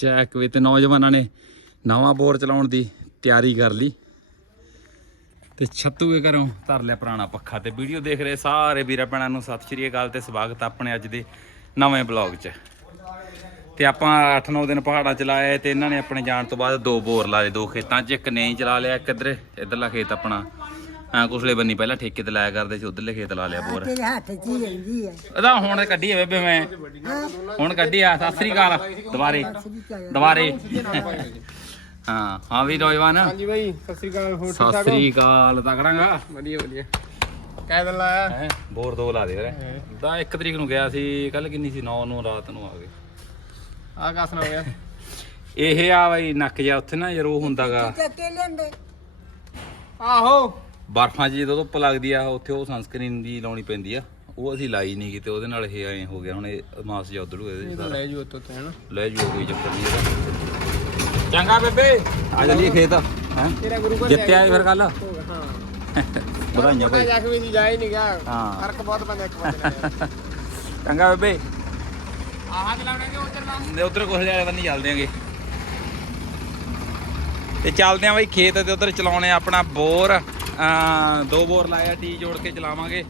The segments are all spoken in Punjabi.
ਚੈੱਕ ਵੇ ਤੇ ਨੌਜਵਾਨਾਂ ਨੇ ਨਵਾਂ ਬੋਰ ਚਲਾਉਣ ਦੀ ਤਿਆਰੀ ਕਰ ਲਈ। ਤੇ ਛੱਤੂਏ ਘਰੋਂ ਧਰ ਲਿਆ ਪੁਰਾਣਾ ਪੱਖਾ ਤੇ ਵੀਡੀਓ ਦੇਖ ਰਹੇ ਸਾਰੇ ਵੀਰਾਂ ਭੈਣਾਂ ਨੂੰ ਸਤਿ ਸ਼੍ਰੀ ਅਕਾਲ ਤੇ ਸਵਾਗਤ ਆਪਣੇ ਅੱਜ ਦੇ ਨਵੇਂ ਬਲੌਗ 'ਚ। ਤੇ ਆਪਾਂ 8-9 ਦਿਨ ਪਹਾੜਾਂ ਚ ਲਾਏ ਤੇ ਇਹਨਾਂ ਨੇ ਆਪਣੇ ਜਾਣ ਤੋਂ ਬਾਅਦ ਦੋ ਬੋਰ ਲਾਏ ਦੋ ਖੇਤਾਂ 'ਚ, ਇੱਕ ਨਹੀਂ ਚਲਾ ਲਿਆ, ਇੱਕ ਇੱਧਰ, ਇੱਧਰਲਾ ਖੇਤ ਆਪਣਾ ਆ ਕੁਸਲੇ ਬੰਨੀ ਪਹਿਲਾਂ ਠੇਕੇ ਤੇ ਲਾਇਆ ਕਰਦੇ ਸੀ ਉਧਰਲੇ ਖੇਤ ਲਾ ਲਿਆ ਬੋਰ ਤੇਰੇ ਹੱਥ 'ਚ ਹੀ ਰਹਿੰਦੀ ਹੈ ਇਹਦਾ ਹੁਣ ਕੱਢੀ ਆ ਬੇਬੇ ਮੈਂ। ਹੁਣ ਕੱਢੀ ਆ ਸਤਿ ਸ੍ਰੀ ਅਕਾਲ। ਦੁਬਾਰੇ ਦੁਬਾਰੇ। ਹਾਂ ਹਾਂ ਵੀ ਨੌਜਵਾਨ। ਹਾਂਜੀ ਬਾਈ ਸਤਿ ਸ੍ਰੀ ਅਕਾਲ ਹੋਰ ਸਤਿ ਸ੍ਰੀ ਅਕਾਲ ਤਾਂ ਕਰਾਂਗਾ। ਵਧੀਆ ਵਧੀਆ। ਦਿਨ ਲਾਇਆ? ਹੈ ਬੋਰ ਦੋ ਲਾ ਦੇ ਵੀਰੇ। ਦਾ 1 ਤਰੀਕ ਨੂੰ ਗਿਆ ਸੀ ਕੱਲ ਕਿੰਨੀ ਸੀ? 9 ਨੂੰ ਰਾਤ ਨੂੰ ਆ ਗਏ। ਆ ਕਾਸ ਨਾ ਹੋ ਗਿਆ। ਇਹ ਆ ਬਈ ਨੱਕ ਜਾ ਉੱਥੇ ਨਾ ਯਾਰ ਉਹ ਹੁੰਦਾਗਾ। ਚੱਕੇ ਲੈਂਦੇ ਆਹੋ। ਬਰਫਾਂ 'ਚ ਜਦੋਂ ਧੁੱਪ ਲੱਗਦੀ ਆ ਉੱਥੇ ਉਹ ਸਨਸਕ੍ਰੀਨ ਦੀ ਲਾਉਣੀ ਪੈਂਦੀ ਆ। ਉਹ ਅਸੀਂ ਲਾਈ ਨਹੀਂ ਕਿਤੇ ਉਹਦੇ ਨਾਲ ਇਹ ਐ ਹੋ ਗਿਆ ਹੁਣ ਇਹ ਮਾਸ ਜਾ ਉਧੜੂ ਇਹਦੇ ਸਾਰਾ। ਲੈ ਜੂ ਉੱਤੋਂ ਤੇ ਹਨਾ? ਲੈ ਜੂ ਕੋਈ ਚੱਕਰ ਨਹੀਂ ਇਹਦਾ। ਚੰਗਾ ਬੇਬੇ। ਆ ਜਲੀਏ ਖੇਤ। ਹੈ? ਤੇਰਾ ਗੁਰੂ ਘਰ ਜਿੱਤਿਆ ਫਿਰ ਕੱਲ ਹਾਂ ਵਧਾਈਆਂ ਪਤਾ ਭਾਈ। ਜਾ ਕੇ ਵੀ ਜਾ ਹੀ ਨਹੀਂ ਗਿਆ ਹਾਂ। ਫ਼ਰਕ ਬਹੁਤ ਪੈਂਦਾ ਇੱਕ ਵਾਰ ਚੰਗਾ ਬੇਬੇ। ਆਹ ਚਲਾਉਣਗੇ ਉਹ ਚੱਲਣਾ ਨੇ ਉਧਰ ਵਾਲੇ ਬੰਨੀ ਚੱਲਦੇ ਆਂਗੇ। ਤੇ ਚੱਲਦੇ ਆਂ ਬਈ ਖੇਤ ਤੇ ਉਧਰ ਚਲਾਉਣੇ ਆ ਆਪਣਾ ਬੋਰ। ਦੋ ਬੋਰ ਲਾਇਆ ਟੀ ਜੋੜ ਕੇ ਚਲਾਵਾਂਗੇ।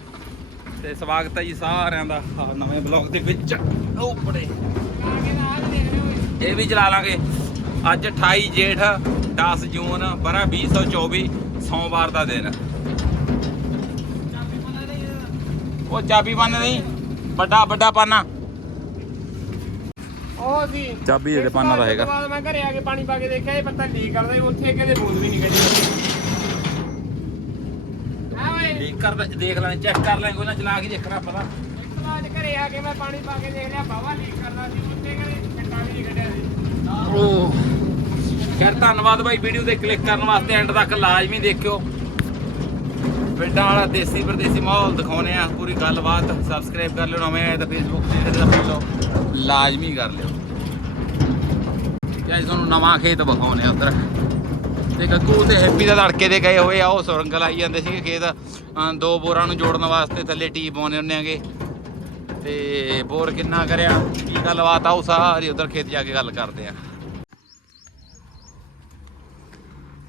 ਤੇ ਸਵਾਗਤ ਹੈ ਜੀ ਸਾਰਿਆਂ ਦਾ ਨਵੇਂ ਬਲੌਗ ਦੇ ਵਿੱਚ। ਉਹ ਬੜੇ। ਇਹ ਵੀ ਚਲਾ ਲਾਂਗੇ। ਅੱਜ 28 ਜੇਠ 10 ਜੂਨ ਬਰਾ 2024 ਸੋਮਵਾਰ ਦਾ ਦਿਨ। ਉਹ ਚਾਬੀ ਬੰਨ ਨਹੀਂ ਵੱਡਾ ਵੱਡਾ ਪਾਨਾ। ਉਹ ਸੀ ਚਾਬੀ ਇਹਦੇ ਪਾਨਾ ਦਾ ਹੈਗਾ। ਮੈਂ ਘਰੇ ਆ ਕੇ ਪਾਣੀ ਪਾ ਕੇ ਦੇਖਿਆ ਇਹ ਪੱਤਾ ਲੀਕ ਕਰਦਾ ਉੱਥੇ ਕਿਤੇ ਬੂੰਦ ਵੀ ਨਹੀਂ ਕੱਢੀ। ਕਰ ਦੇਖ ਲੈਣੇ ਚੈੱਕ ਕਰ ਲੈਂਗੇ ਉਹਨਾਂ ਚਲਾ ਕੇ ਦੇਖਣਾ ਪਤਾ। ਅੱਜ ਘਰੇ ਆ ਕੇ ਮੈਂ ਪਾਣੀ ਪਾ ਕੇ ਦੇਖ ਲਿਆ ਬਾਵਾ ਲੀਕ ਕਰਦਾ ਸੀ ਉੱਥੇ ਕਿਤੇ ਛੱਟਾ ਵੀ ਨਹੀਂ ਕੱਢਿਆ ਸੀ। ਓ ਖੈਰ ਧੰਨਵਾਦ ਬਾਈ ਵੀਡੀਓ ਤੇ ਕਲਿੱਕ ਕਰਨ ਵਾਸਤੇ ਐਂਡ ਤੱਕ ਲਾਜ਼ਮੀ ਦੇਖਿਓ। ਪਿੰਡਾਂ ਵਾਲਾ ਦੇਸੀ ਪਰਦੇਸੀ ਮਾਹੌਲ ਦਿਖਾਉਨੇ ਆ ਪੂਰੀ ਗੱਲਬਾਤ ਸਬਸਕ੍ਰਾਈਬ ਕਰ ਲਿਓ ਨਵੇਂ ਆਏ ਤਾਂ ਫੇਸਬੁੱਕ ਤੇ ਜਿਹੜਾ ਫੋਲੋ ਲਾਜ਼ਮੀ ਕਰ ਲਿਓ। ਅੱਜ ਤੁਹਾਨੂੰ ਨਵਾਂ ਖੇਤ ਵਿਖਾਉਨੇ ਆ ਉਧਰ। ਤੇ ਗੱਗੂ ਤੇ ਹੈਪੀ ਦਾ ਲੜਕੇ ਦੇ ਗਏ ਹੋਏ ਆ, ਉਹ ਸੁਰੰਗ ਲਾਈ ਜਾਂਦੇ ਸੀਗੇ ਖੇਤ। ਦੋ ਬੋਰਾਂ ਨੂੰ ਜੋੜਨ ਵਾਸਤੇ ਥੱਲੇ ਟੀ ਪਾਉਣੇ ਹੁੰਨੇ ਆਗੇ ਤੇ ਬੋਰ ਕਿੰਨਾ ਕਰਿਆ, ਕੀ ਗੱਲਬਾਤ ਆ, ਉਹ ਸਾਰੀ ਉਧਰ ਖੇਤ ਜਾ ਕੇ ਗੱਲ ਕਰਦੇ ਆ।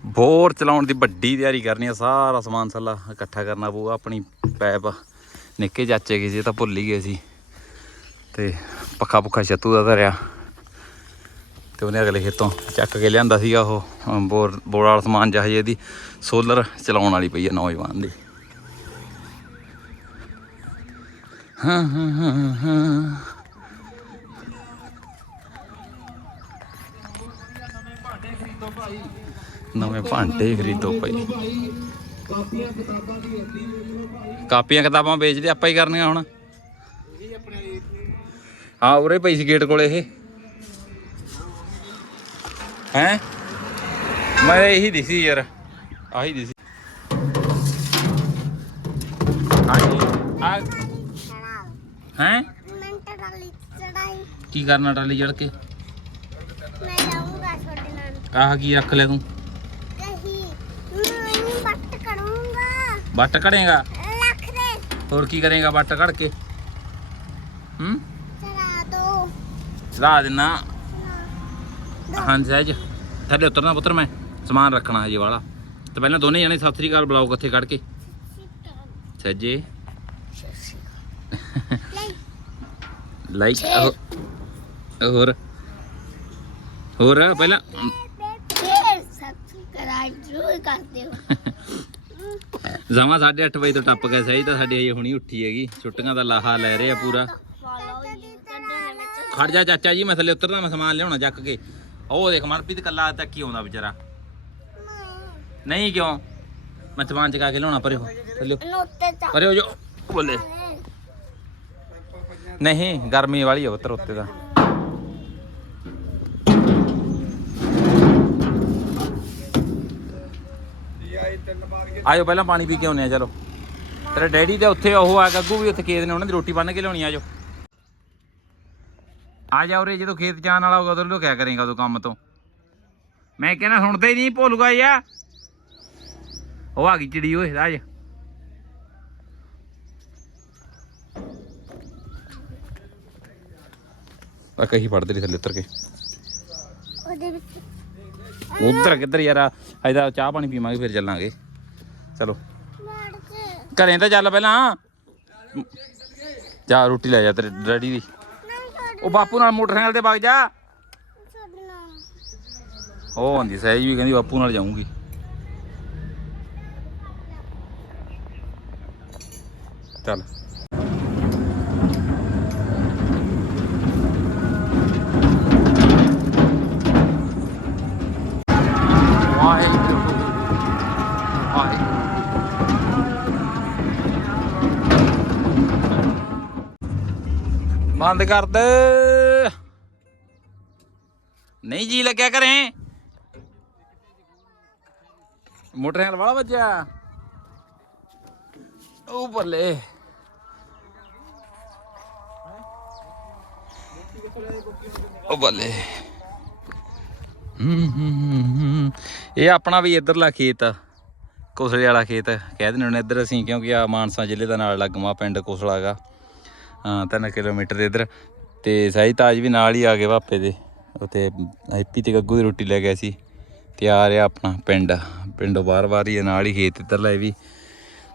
ਬੋਰ ਚਲਾਉਣ ਦੀ ਵੱਡੀ ਤਿਆਰੀ ਕਰਨੀ ਆ, ਸਾਰਾ ਸਮਾਨ ਸੱਲਾ ਇਕੱਠਾ ਕਰਨਾ ਪਊਗਾ, ਆਪਣੀ ਪੈਪ ਨਿੱਕੇ ਚਾਚੇ ਗਏ ਸੀ ਤਾਂ ਭੁੱਲ ਹੀ ਗਏ ਸੀ। ਤੇ ਪੱਖਾ ਪੁੱਖਾ ਛੱਤੂ ਦਾ ਧਰਿਆ। ਤੇ ਉਹਨੇ ਅਗਲੇ ਖੇਤੋਂ ਚੱਕ ਕੇ ਲਿਆਂਦਾ ਸੀਗਾ ਉਹ ਬੋਰ ਬੋਰ ਵਾਲਾ ਸਮਾਨ ਜਿਹੇ ਇਹਦੀ ਸੋਲਰ ਚਲਾਉਣ ਵਾਲੀ ਪਈ ਆ ਨੌਜਵਾਨ ਦੀ। ਹਾਂ ਹਾਂ ਹਾਂ ਹਾਂ। ਨਵੇਂ ਭਾਂਡੇ ਖਰੀਦੋ ਭਾਈ। ਕਾਪੀਆਂ ਕਿਤਾਬਾਂ ਵੇਚਦੇ ਆਪਾਂ ਹੀ ਕਰਨੀਆਂ ਹੁਣ। ਹਾਂ, ਉਰੇ ਪਈ ਸੀ ਗੇਟ ਕੋਲੇ ਇਹ। ਹੈ? ਮੈਂ ਇਹੀ ਦਿਸੀ ਯਾਰ ਆਹੀ ਦਿਸੀ। ਆ ਹੈ? ਕੀ ਕਰਨਾ ਟਾਲੀ ਜੜ ਕੇ? ਮੈਂ ਜਾਊਂਗਾ ਛੋਟੇ ਨਾਲ। ਆਹ ਕੀ ਰੱਖ ਲਿਆ ਤੂੰ? ਕਹੀ ਮੈਂ ਬੱਟ ਕਰੂੰਗਾ ਵੱਟ ਕੜੇਗਾ ਲੱਖ ਦੇ। ਹੋਰ ਕੀ ਕਰੇਗਾ ਵੱਟ ਕੜ ਕੇ? ਹੂੰ? ਚੜਾ ਦੋ। ਚਲਾ ਦੇਣਾ ਹਾਂਜੀ, ਸਹਿਜ। ਥੱਲੇ ਉਤਰਨਾ ਪੁੱਤਰ ਮੈਂ, ਸਮਾਨ ਰੱਖਣਾ ਹਜੇ ਵਾਲਾ। ਤੇ ਪਹਿਲਾਂ ਦੋਨੇ ਜਣੇ ਸਤਿ ਸ੍ਰੀ ਅਕਾਲ ਬੁਲਾਓ ਕਿੱਥੇ ਕੱਢ ਕੇ। ਸਹਿਜੇ। ਲਾਈਕ ਹੋਰ। ਹੋਰ, ਪਹਿਲਾਂ ਫੇਰ ਸਬਸਕ੍ਰਾਈਬ ਜ਼ਰੂਰ ਜਮਾ 8:30 ਵਜੇ ਤੋਂ ਟੱਪ ਗਿਆ ਸਹੀ ਤਾਂ ਸਾਡੀ ਹਜੇ ਹੁਣੀ ਉੱਠੀ ਹੈਗੀ। ਛੁੱਟੀਆਂ ਦਾ ਲਾਹਾ ਲੈ ਰਹੇ ਆ ਪੂਰਾ। ਖੜ ਜਾ ਚਾਚਾ ਜੀ, ਮੈਂ ਥੱਲੇ ਉਤਰਦਾ, ਮੈਂ ਸਮਾਨ ਲਿਆਉਣਾ ਚੱਕ ਕੇ। ਉਹ ਦੇਖ ਮਨਪ੍ਰੀਤ ਕੱਲਾ ਤੱਕ ਹੀ ਆਉਂਦਾ ਵਿਚਾਰਾ? ਨਹੀਂ ਕਿਉਂ? ਮੈਂ ਸਮਾਨ ਚਕਾ ਕੇ ਲਿਆਉਣਾ ਪਰੇ ਹੋ ਥੱਲੇ ਪਰੇ ਹੋ ਜੋ ਬੋਲੇ। ਨਹੀਂ ਗਰਮੀ ਵਾਲੀ ਆ ਉੱਤਰ ਉੱਤੇ ਦਾ। ਆਜੋ ਪਹਿਲਾਂ ਪਾਣੀ ਪੀ ਕੇ ਆਉਨੇ ਆ ਚਲੋ। ਤੇਰੇ ਡੈਡੀ ਤੇ ਉੱਥੇ ਉਹ ਆ ਗੱਗੂ ਵੀ ਉੱਥੇ ਖੇਤ ਨੇ ਉਹਨਾਂ ਦੀ ਰੋਟੀ ਬੰਨ ਕੇ ਲਿਆਉਣੀ ਆਜੋ। ਆ ਜਾ ਉਰੇ ਜਦੋਂ ਖੇਤ ਜਾਣ ਵਾਲਾ ਹੋਗਾ ਉਦੋਂ ਲੁਕਿਆ ਕਰੇਗਾ ਉਦੋਂ ਕੰਮ ਤੋਂ। ਮੈਂ ਕਹਿੰਦਾ ਸੁਣਦਾ ਹੀ ਨਹੀਂ ਭੁੱਲੂਗਾ ਯਾ ਉਹ ਆ ਗਈ ਚਿੜੀ ਓਏ ਰਾਜ। ਆ ਕਹੀ ਪੜਦੇ ਰਹੀ ਥੱਲੇ ਉਤਰ ਕੇ। ਉਹਦੇ ਵਿੱਚ। ਉਧਰ ਕਿੱਧਰ ਯਾਰ ਅਜਦਾ ਚਾਹ ਪਾਣੀ ਪੀਵਾਂਗੇ ਫਿਰ ਚੱਲਾਂਗੇ। ਚਲੋ। ਘਰੇ ਤਾਂ ਚੱਲ ਪਹਿਲਾਂ। ਜਾ ਰੋਟੀ ਲੈ ਜਾ ਤੇਰੇ ਡੈਡੀ ਦੀ। ਨਹੀਂ ਉਹ ਬਾਪੂ ਨਾਲ ਮੋਟਰਸਾਈਕਲ ਤੇ ਵਗ ਜਾ। ਉਹ ਹੁੰਦੀ ਸਹਿਜ ਵੀ ਕਹਿੰਦੀ ਬਾਪੂ ਨਾਲ ਜਾਊਂਗੀ। ਚੱਲ। ਬੰਦ ਕਰ ਦੇ। ਨਹੀਂ ਜੀ ਲੱਗਿਆ ਕਰੇ ਮੋਟਰਸਾਈਕਲ ਵਾਲਾ ਵੱਜਿਆ। ਉਹ ਬੱਲੇ। ਉਹ ਬੱਲੇ। ਇਹ ਆਪਣਾ ਵੀ ਇਧਰਲਾ ਖੇਤ ਆ। ਕੋਸਲੇ ਵਾਲਾ ਖੇਤ ਕਹਿ ਦਿੰਦੇ ਨੇ ਇੱਧਰ ਅਸੀਂ, ਕਿਉਂਕਿ ਆ ਮਾਨਸਾ ਜ਼ਿਲ੍ਹੇ ਦਾ ਨਾਲ ਲੱਗਮਾ ਪਿੰਡ ਕੋਸਲਾ ਹਾਂ 3 ਕਿਲੋਮੀਟਰ ਦੇ ਇੱਧਰ। ਤੇ ਸਾਈ ਤਾਜ ਵੀ ਨਾਲ ਹੀ ਆ ਗਏ ਭਾਪੇ ਦੇ। ਉੱਥੇ ਹੈਪੀ ਤੇ ਗੱਗੂ ਦੀ ਰੋਟੀ ਲੈ ਗਏ ਸੀ। ਤੇ ਆ ਰਿਹਾ ਆਪਣਾ ਪਿੰਡ। ਪਿੰਡੋਂ ਬਾਰ-ਬਾਰ ਹੀ ਆ, ਨਾਲ ਹੀ ਖੇਤ ਇੱਧਰ ਲੈ ਵੀ।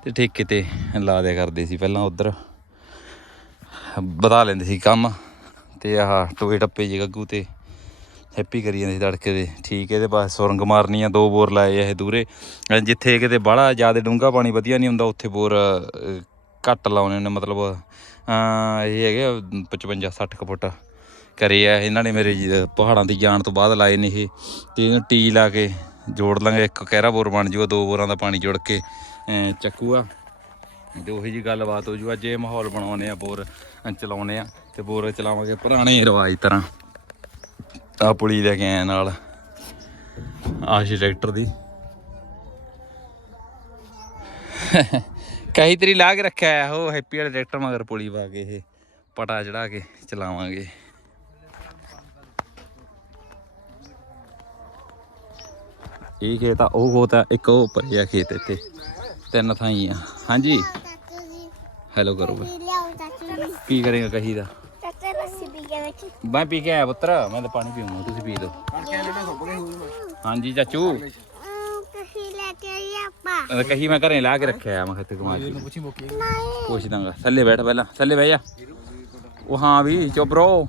ਤੇ ਠੇਕੇ ਤੇ ਲਾ ਦਿਆ ਕਰਦੇ ਸੀ ਪਹਿਲਾਂ ਉਧਰ। ਵਧਾ ਲੈਂਦੇ ਸੀ ਕੰਮ। ਤੇ ਆਹ ਟੋਏ ਟੱਪੇ ਜੀ ਗੱਗੂ ਤੇ। ਹੈਪੀ ਕਰੀ ਜਾਂਦੇ ਸੀ ਤੜਕੇ ਦੇ। ਠੀਕ ਹੈ ਤੇ ਬਸ ਸੁਰੰਗ ਮਾਰਨੀ ਆ ਦੋ ਬੋਰ ਲਾਏ ਆ ਇਹ ਦੂਰੇ। ਜਿੱਥੇ ਕਿਤੇ ਬਾਹਲਾ ਜ਼ਿਆਦਾ ਡੂੰਘਾ ਪਾਣੀ ਵਧੀਆ ਨਹੀਂ ਹੁੰਦਾ ਉੱਥੇ ਬੋਰ ਘੱਟ ਲਾਉਣੇ ਨੇ ਮਤਲਬ ਇਹ ਹੈਗੇ 55 60 ਕੁ ਫੁੱਟ ਕਰੇ ਆ। ਇਹਨਾਂ ਨੇ ਮੇਰੇ ਪਹਾੜਾਂ ਦੀ ਜਾਣ ਤੋਂ ਬਾਅਦ ਲਾਏ ਨੇ ਇਹ। ਤੇ ਇਹਨੂੰ ਟੀ ਲਾ ਕੇ ਜੋੜ ਲਾਂਗੇ। ਇੱਕ ਕਹਿਰਾ ਬੋਰ ਬਣ ਜੂਗਾ ਦੋ ਬੋਰਾਂ ਦਾ ਪਾਣੀ ਜੁੜ ਕੇ ਅਹ, ਚੱਕੂਗਾ ਤੇ ਉਹੀ ਜੀ ਗੱਲਬਾਤ ਹੋ ਜੂ। ਅੱਜ ਇਹ ਮਾਹੌਲ ਬਣਾਉਨੇ ਆ ਬੋਰ ਅਹ, ਚਲਾਉਨੇ ਆ। ਤੇ ਬੋਰ ਚਲਾਵਾਂਗੇ ਪੁਰਾਣੇ ਰਿਵਾਜ ਤਰ੍ਹਾਂ। ਆ ਪੁਲੀ ਲੈ ਕੇ ਆਇਆ ਨਾਲ। ਆਸ਼ੀ ਟਰੈਕਟਰ ਦੀ। ਕਹੀ ਤਰੀ ਲਾ ਕੇ ਰੱਖਿਆ ਹੈ ਉਹ ਹੈਪੀ ਵਾਲੇ ਟਰੈਕਟਰ ਮਗਰ ਪੁਲੀ ਪਾ ਕੇ ਇਹ, ਪਟਾ ਚੜਾ ਕੇ ਚਲਾਵਾਂਗੇ। ਇਹ ਖੇਤ ਆ, ਉਹ ਖੋਤ ਆ, ਇੱਕ ਉਹ ਪਰਿਆ ਖੇਤ ਇੱਥੇ, ਤਿੰਨ ਥਾਈ ਆ ਹਾਂਜੀ? ਹੈਲੋ ਕਰੋ ਬਈ। ਕੀ ਕਰੇਗਾ ਕਹੀ ਦਾ? ਮੈਂ ਪੀ ਕੇ ਆਇਆ ਪੁੱਤਰ, ਮੈਂ ਤਾਂ ਪਾਣੀ ਪੀਊਂਗਾ, ਤੁਸੀਂ ਪੀ ਲਓ। ਹਾਂਜੀ, ਚਾਚੂ। ਆਈ ਕਹੀ ਮੈਂ ਘਰੇ ਲਾ ਕੇ ਰੱਖਿਆ ਆ, ਮੈਂ ਖੱਤੇ ਕਮਾ ਕੇ। ਨਹੀਂ ਪੁੱਛ ਦਾਂਗਾ ਥੱਲੇ ਬੈਠ ਪਹਿਲਾਂ। ਥੱਲੇ ਬਹਿ ਜਾ। ਉਹ ਹਾਂ ਵੀ, ਚੁੱਪ ਰੋ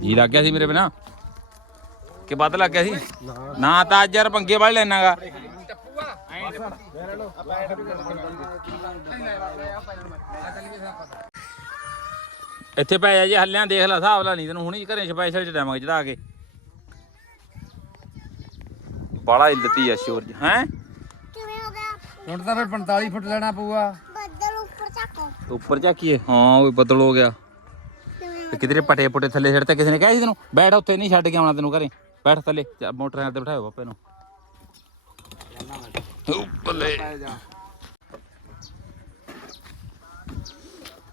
ਜੀ ਲੱਗ ਗਿਆ ਸੀ ਮੇਰੇ ਬਿਨਾ? ਕਿ ਵੱਧ ਲੱਗ ਗਿਆ ਸੀ? ਨਾ ਤਾਂ ਅੱਜ ਯਾਰ ਪੰਗੇ ਵੜ ਲੈਣਾਗਾ। ਇੱਥੇ ਪੈ ਜਾ ਜੀ, ਹੱਲਿਆਂ ਦੇਖ ਲੈ, ਹਿਸਾਬ ਲਾ ਨਹੀਂ ਤੈਨੂੰ। ਹੁਣੀ ਘਰੇ ਸਪੈਸ਼ਲ ਚ ਦੇਵਾਂਗੇ ਚੜਾ ਕੇ। ਬੜਾ ਇੱਲਤੀ ਆ ਸ਼ੋਰ ਹੈ? ਕਿਵੇਂ ਹੋ ਗਿਆ? ਹੁਣ ਤਾਂ ਫਿਰ 45 ਫੁੱਟ ਲੈਣਾ ਪਊਗਾ। ਬੱਦਲ ਉੱਪਰ ਚੱਕੋ ਉੱਪਰ ਝਾਕੀਏ? ਹਾਂ ਉਹ ਬੱਦਲ ਹੋ ਗਿਆ। ਕਿਵੇਂ ਤੇ ਕਿਧਰੇ ਪਟੇ ਪੁਟੇ ਥੱਲੇ ਛੱਡ ਤੇ ਕਿਸੇ ਨੇ ਕਿਹਾ ਸੀ ਤੈਨੂੰ? ਬੈਠ ਉੱਥੇ ਨਹੀਂ ਛੱਡ ਕੇ ਆਉਣਾ ਤੈਨੂੰ ਘਰੇ। ਬੈਠ ਥੱਲੇ ਜਾ, ਮੋਟਰਸਾਈਕਲ ਤੇ ਬਿਠਾਓ ਪਾਪੇ ਨੂੰ। ਉੱਪਰਲੇ।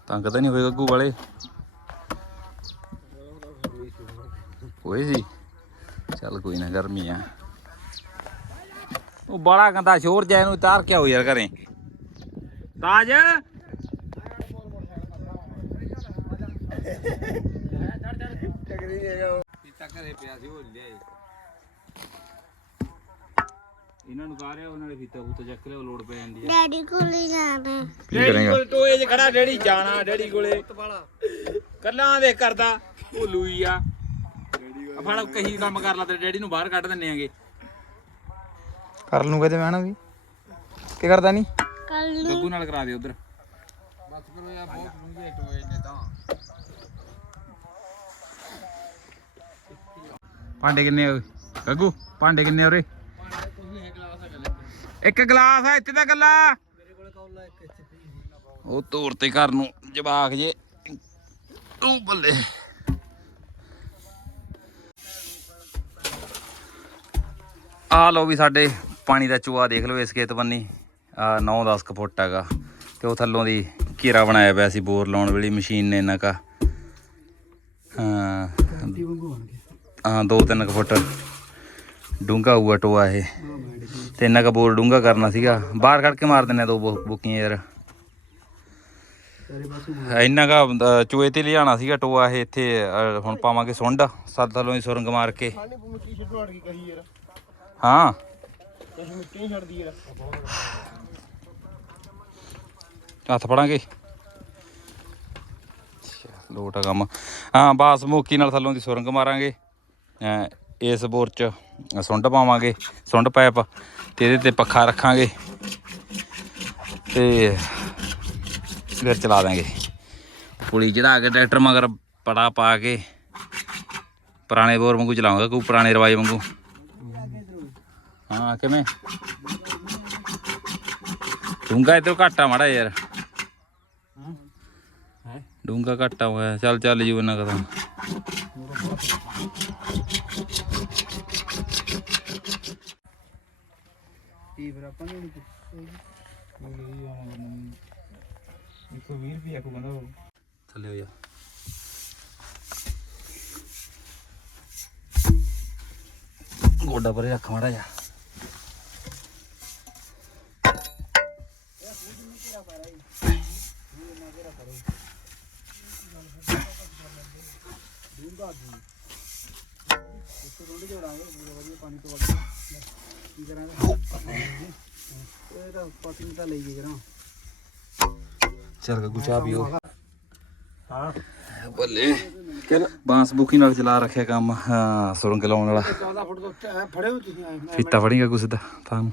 ਤੰਗ ਤਾਂ ਨਹੀਂ ਹੋਏ ਗੱਗੂ ਵਾਲੇ? ਹੋਏ ਸੀ। ਚੱਲ ਕੋਈ ਨਾ ਗਰਮੀ ਆ। ਉਹ ਬੜਾ ਗੰਦਾ ਸ਼ੋਰ ਜੈ ਨੂੰ ਉਤਾਰ ਕੇ ਆਓ ਯਾਰ ਘਰੇ। ਤਾਜ। ਪੀਤਾ ਘਰੇ ਪਿਆ ਸੀ ਉਹ ਲਿਆਏ। ਇਹਨਾਂ ਨੂੰ ਕਹ ਰਿਹਾ ਉਹਨਾਂ ਨੇ ਫੀਤਾ ਫੂਤਾ ਚੱਕ ਲਿਆ ਲੋਡ ਪੈ ਜਾਂਦੀ ਡੈਡੀ ਕੋਲ ਹੀ ਜਾਣਾ। ਕੀ ਕਰੇਗਾ? ਟੋਏ 'ਚ ਖੜਾ ਡੈਡੀ ਜਾਣਾ ਡੈਡੀ ਕੋਲੇ। ਕੱਲਾਂ ਦੇ ਕਰਦਾ ਉਹ ਲੂਈ ਆ। ਆ ਫੜ ਕਹੀ ਕੰਮ ਕਰ ਲਾ ਤੇ ਡੈਡੀ ਨੂੰ ਬਾਹਰ ਕੱਢ ਦਿੰਨੇ ਆਂਗੇ। ਕਰ ਲੂੰ ਕਦੇ ਮੈਂ ਨਾ ਵੀ। ਕੀ ਕਰਦਾ ਨਹੀਂ ਕੱਲ ਨੂੰ ਗੱਗੂ ਨਾਲ ਕਰਾ ਦੇ ਉਧਰ। ਬਸ ਕਰੋ ਯਾਰ ਬਹੁਤ ਡੂੰਘੇ ਟੋਏ ਨੇ ਤਾਂ। ਭਾਂਡੇ ਕਿੰਨੇ ਓਏ? ਗੱਗੂ ਭਾਂਡੇ ਕਿੰਨੇ ਉਰੇ? ਇੱਕ ਗਲਾਸ ਆ ਇੱਥੇ ਤਾਂ ਗੱਲਾ ਉਹ ਤੋਰ ਤੇ ਘਰ ਨੂੰ ਜਵਾਕ ਜੇ। ਉਹ ਬੱਲੇ। ਆ ਲਓ ਵੀ ਸਾਡੇ ਪਾਣੀ ਦਾ ਚੂਆ ਦੇਖ ਲਓ ਇਸ ਖੇਤ ਬੰਨੀ। ਆ 9-10 ਕੁ ਫੁੱਟ ਹੈਗਾ। ਤੇ ਉਹ ਥੱਲੋਂ ਦੀ ਘੇਰਾ ਬਣਾਇਆ ਪਿਆ ਸੀ ਬੋਰ ਲਾਉਣ ਵੇਲੇ ਮਸ਼ੀਨ ਨੇ ਇਹਨਾਂ ਕਾ। ਹਾਂ। ਹਾਂ ਦੋ ਤਿੰਨ ਕੁ ਫੁੱਟ ਡੂੰਘਾ ਹੋਊਗਾ ਟੋਆ ਇਹ। ਤੇ ਇੰਨਾ ਕੁ ਬੋਰ ਡੂੰਘਾ ਕਰਨਾ ਸੀਗਾ। ਬਾਹਰ ਕੱਢ ਕੇ ਮਾਰ ਦਿੰਨੇ ਦੋ ਬੁੱਕੀਆਂ ਯਾਰ। ਇੰਨਾ ਕਾ ਚੋਏ ਤੇ ਲਿਆਣਾ ਸੀਗਾ ਟੋਆ ਇਹ ਇੱਥੇ ਹੁਣ ਪਾਵਾਂਗੇ ਸੁੰਡ। ਸੱਤ ਥਲੋਂ ਦੀ ਸੁਰੰਗ ਮਾਰ ਕੇ। ਹਾਂ। ਕਹੀ ਮਿੱਟੀ ਨਹੀਂ ਛੱਡਦੀ ਯਾਰ। ਹੱਥ ਫੜਾਂਗੇ। ਅੱਛਾ, ਲੋਟ ਆ ਕੰਮ। ਹਾਂ ਬਾਸ ਮੋਕੀ ਨਾਲ ਥੱਲੋਂ ਦੀ ਸੁਰੰਗ ਮਾਰਾਂਗੇ। ਇਸ ਬੋਰ ਚ ਸੁੰਡ ਪਾਵਾਂਗੇ ਸੁੰਡ ਪਾਈਪ ਤੇ ਇਹਦੇ ਤੇ ਪੱਖਾ ਰੱਖਾਂਗੇ। ਤੇ ਫਿਰ ਚਲਾ ਦਾਂਗੇ ਪੁਲੀ ਚੜਾ ਕੇ ਟਰੈਕਟਰ ਮਗਰ ਪੜਾ ਪਾ ਕੇ ਪੁਰਾਣੇ ਬੋਰ ਵਾਂਗੂ ਚਲਾਉਂਗਾ ਕੋਈ ਪੁਰਾਣੇ ਰਵਾਜ ਵਾਂਗੂ। ਹਾਂ ਕਿਵੇਂ? ਡੂੰਗਾ ਇਧਰ ਘਾਟਾ ਮਾੜਾ ਯਾਰ। ਡੂੰਗਾ ਘਾਟਾ ਹੋਇਆ। ਚੱਲ ਚੱਲ ਜੂ ਇਹਨਾਂ ਕਦਮ ਕੀ ਫਿਰ ਆਪਾਂ ਨੂੰ 120 ਰੁਪਏ ਕੋ ਬੰਦਾ ਥੱਲੇ ਹੋ ਜਾ। ਗੋਡਾ ਪਰੇ ਰੱਖ ਮਾੜਾ ਜਾ ਇਹ ਤਾਂ ਪਾਣੀ ਤਾਂ ਲਈ ਗਏ ਨਾ ਚੱਲ ਗੱਗੂ ਚਾਹ ਪੀਓ। ਹਾਂ ਬੱਲੇ। ਬਾਂਸ ਬੁਕੀ ਨਾਲ ਚਲਾ ਰੱਖਿਆ ਕੰਮ ਹਾਂ ਸੁਰੰਗ ਲਾਉਣ ਵਾਲਾ। 14 ਫੁੱਟ ਤੋਂ ਫੜੇ ਹੋ ਤੁਸੀਂ ਐਂ। ਮੈਂ- ਫੀਤਾ ਫੜੀਗਾ ਕੁਛ ਦਾ ਤੁਹਾਨੂੰ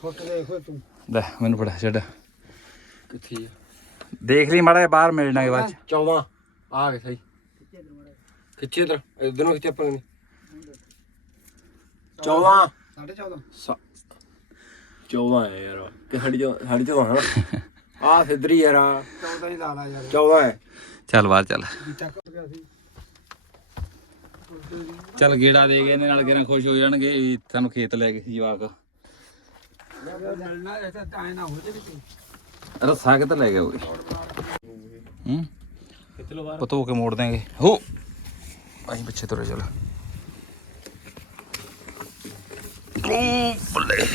ਫੁੱਟ ਦੇਖੋ ਤੂੰ। ਲੈ ਮੈਨੂੰ ਫੜਾ ਛੱਡ। ਕਿੱਥੇ ਦੇਖ ਲਈ ਮਾੜਾ ਜਿਹਾ ਬਾਹਰ ਮਿਲਣਾਗੇ ਬਾਅਦ ਚ। 14 ਆ ਗਏ ਸਹੀ। ਕਿੱਥੇ ਇਧਰ ਇਧਰੋਂ ਕਿੱਥੇ ਆਪਾਂ ਨੇ। 14 14.5 14 ਹੈ ਯਾਰ। ਕਿ ਸਾਡੀ ਜੋ ਹਾਂ ਆ ਸਿੱਧਰੀ ਯਾਰ 14 ਹੀ ਲਾ ਲਾ ਯਾਰ। 14 ਹੈ। ਚੱਲ ਬਾਹਰ ਚੱਲ। ਚੱਕ ਗਿਆ ਸੀ। ਚੱਲ ਗੇੜਾ ਦੇ ਗਏ ਨੇ ਨਾਲ ਕਿਰਨ ਖੁਸ਼ ਹੋ ਜਾਣਗੇ ਤੁਹਾਨੂੰ ਖੇਤ ਲੈ ਗਏ ਸੀ ਜਵਾਕ। ਮਿਲਣਾ ਇਹ ਤਾਂ ਐ ਨਾ ਹੋ ਜੇ ਕਿਤੇ ਰੱਸਾ ਕਿਤੇ ਲੈ ਗਏ ਓਏ ਹੂੰ? ਪਤੋ ਕੇ ਮੋੜ ਦੇਂਗੇ ਹੋ! ਅਸੀਂ ਪਿੱਛੇ ਤੁਰੇ ਚੱਲ। ਓ ਬੱਲੇ।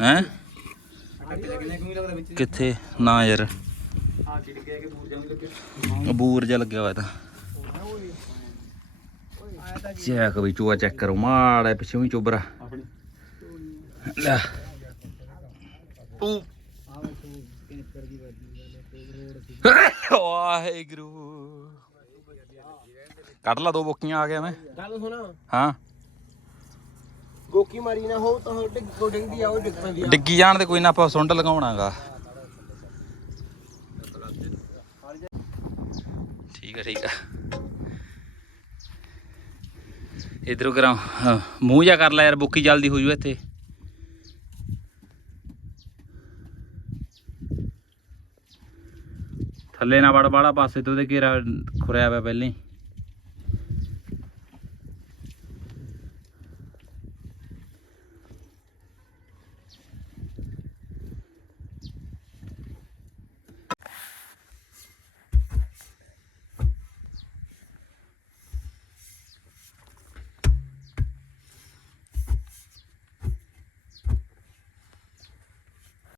ਹੈ? ਕਿੱਥੇ? ਨਾ ਯਾਰ। ਆ ਬੂਰ ਜਿਹਾ ਲੱਗਿਆ ਹੋਇਆ ਤਾਂ। ਚੈੱਕ ਵੀ ਚੂਆ ਚੈੱਕ ਕਰੋ। ਮਾੜਾ ਜਿਹਾ ਪਿੱਛੇ ਵੀ ਚੋਬਰਾ ਆਪਣੀ ਲੈ ਵਾਹਿਗੁਰੂ। ਕੱਢ ਲਾ ਦੋ ਬੋਕੀਆਂ ਆ ਗਿਆ ਮੈਂ। ਗੱਲ ਸੁਣਾ। ਹਾਂ। ਗੋਕੀ ਮਾਰੀ ਨਾ ਹੋ ਤਾਂ ਉਹ ਡਿੱਗ ਕੋ ਡਿੱਗਦੀ ਆ ਉਹ ਡਿੱਗ ਪੈਂਦੀ ਆ। ਡਿੱਗੀ ਜਾਣ ਤੇ ਕੋਈ ਨਾ ਆਪਾਂ ਸੁੰਡ ਲਗਾਉਣਾਗਾ। ਠੀਕ ਹੈ ਠੀਕ ਹੈ ਇਧਰੋਂ ਕਰਾਂ ਮੂੰਹ ਜਾ ਕਰ ਲੈ ਯਾਰ ਬੁੱਕੀ ਜਲਦੀ ਹੋ ਜੂ ਇੱਥੇ। ਥੱਲੇ ਨਾ ਵੜ ਬਾੜਾ ਪਾਸੇ ਤੋਂ ਉਹਦੇ ਘੇਰਾ ਖੁਰਿਆ ਪਿਆ ਪਹਿਲਾਂ ਹੀ।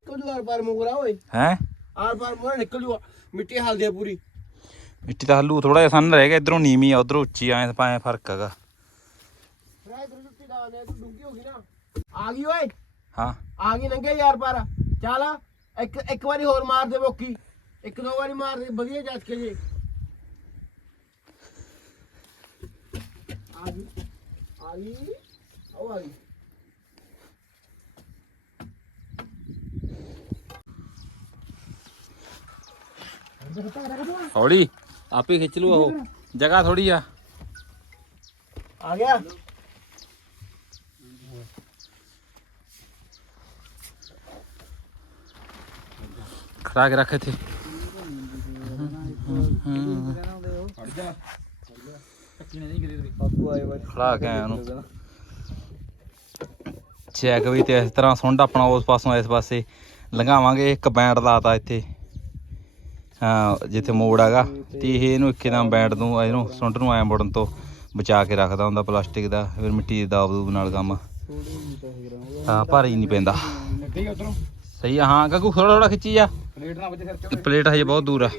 ਕੁਝ ਲਾਰ ਪਾਰ ਮੁਗਰਾ ਓਏ। ਹੈ? ਆਰ ਪਾਰ ਮੁਗਰਾ ਨਿਕਲ ਜੂ ਮਿੱਟੀ ਹਾਲਦੀ ਆ ਪੂਰੀ ਮਿੱਟੀ ਦਾ ਹੱਲੂ ਥੋੜਾ ਜਿਹਾ ਸੰਨ ਰਹਿ ਗਿਆ ਇਧਰੋਂ ਨੀਵੀਂ ਆ ਉਧਰੋਂ ਉੱਚੀ ਆਏ ਪਾਏ ਫ਼ਰਕ ਹੈਗਾ ਰਾਇ ਦਰ ਜੁੱਤੀ ਦਾ ਨੇ ਤੂੰ ਡੁੱਗੀ ਹੋ ਗਈ ਨਾ ਆ ਗਈ ਓਏ ਹਾਂ ਆ ਗਈ ਨੰਗੇ ਯਾਰ ਪਾਰ ਚੱਲ ਇੱਕ ਇੱਕ ਵਾਰੀ ਹੋਰ ਮਾਰ ਦੇ ਬੋਕੀ ਇੱਕ ਦੋ ਵਾਰੀ ਮਾਰ ਦੇ ਵਧੀਆ ਜੱਜ ਕੇ ਜੇ ਆ ਗਈ ਆ ਗਈ ਆਓ ਆ ਗਈ ਹੌਲੀ ਆਪੇ ਖਿੱਚ ਲੂ ਉਹ। ਜਗ੍ਹਾ ਥੋੜੀ ਆ। ਆ ਗਿਆ। ਖੜਾ ਕੇ ਰੱਖ ਇੱਥੇ। ਖੜਾ ਕੇ ਆਇਆ ਉਹਨੂੰ। ਚੈੱਕ ਵੀ ਤੇ ਇਸ ਤਰ੍ਹਾਂ ਸੁੰਡ ਆਪਣਾ ਉਸ ਪਾਸੋਂ ਇਸ ਪਾਸੇ। ਲੰਘਾਵਾਂਗੇ ਇੱਕ ਬੈਂਡ ਲਾਤਾ ਇੱਥੇ। ਜਿੱਥੇ ਮੋੜ ਹੈਗਾ, ਤੇ ਇਹ ਇਹਨੂੰ ਇੱਕਦਮ ਬੈਂਡ ਨੂੰ ਇਹਨੂੰ ਸੁੰਡ ਨੂੰ ਐ ਮੁੜਨ ਤੋਂ ਬਚਾ ਕੇ ਰੱਖਦਾ ਹੁੰਦਾ ਪਲਾਸਟਿਕ ਦਾ, ਫਿਰ ਮਿੱਟੀ ਦੀ ਦਾਬ ਦੂਬ ਨਾਲ ਕੰਮ। ਹਾਂ, ਭਾਰੀ ਨਹੀਂ ਪੈਂਦਾ। ਸਹੀ ਆ, ਹਾਂ ਗੱਗੂ ਥੋੜਾ ਥੋੜਾ ਖਿੱਚੀ ਜਾ। ਪਲੇਟ ਨਾ ਵੱਜੇ ਸਿਰ ਚ ਪਲੇਟ ਹਜੇ ਬਹੁਤ ਦੂਰ ਆ।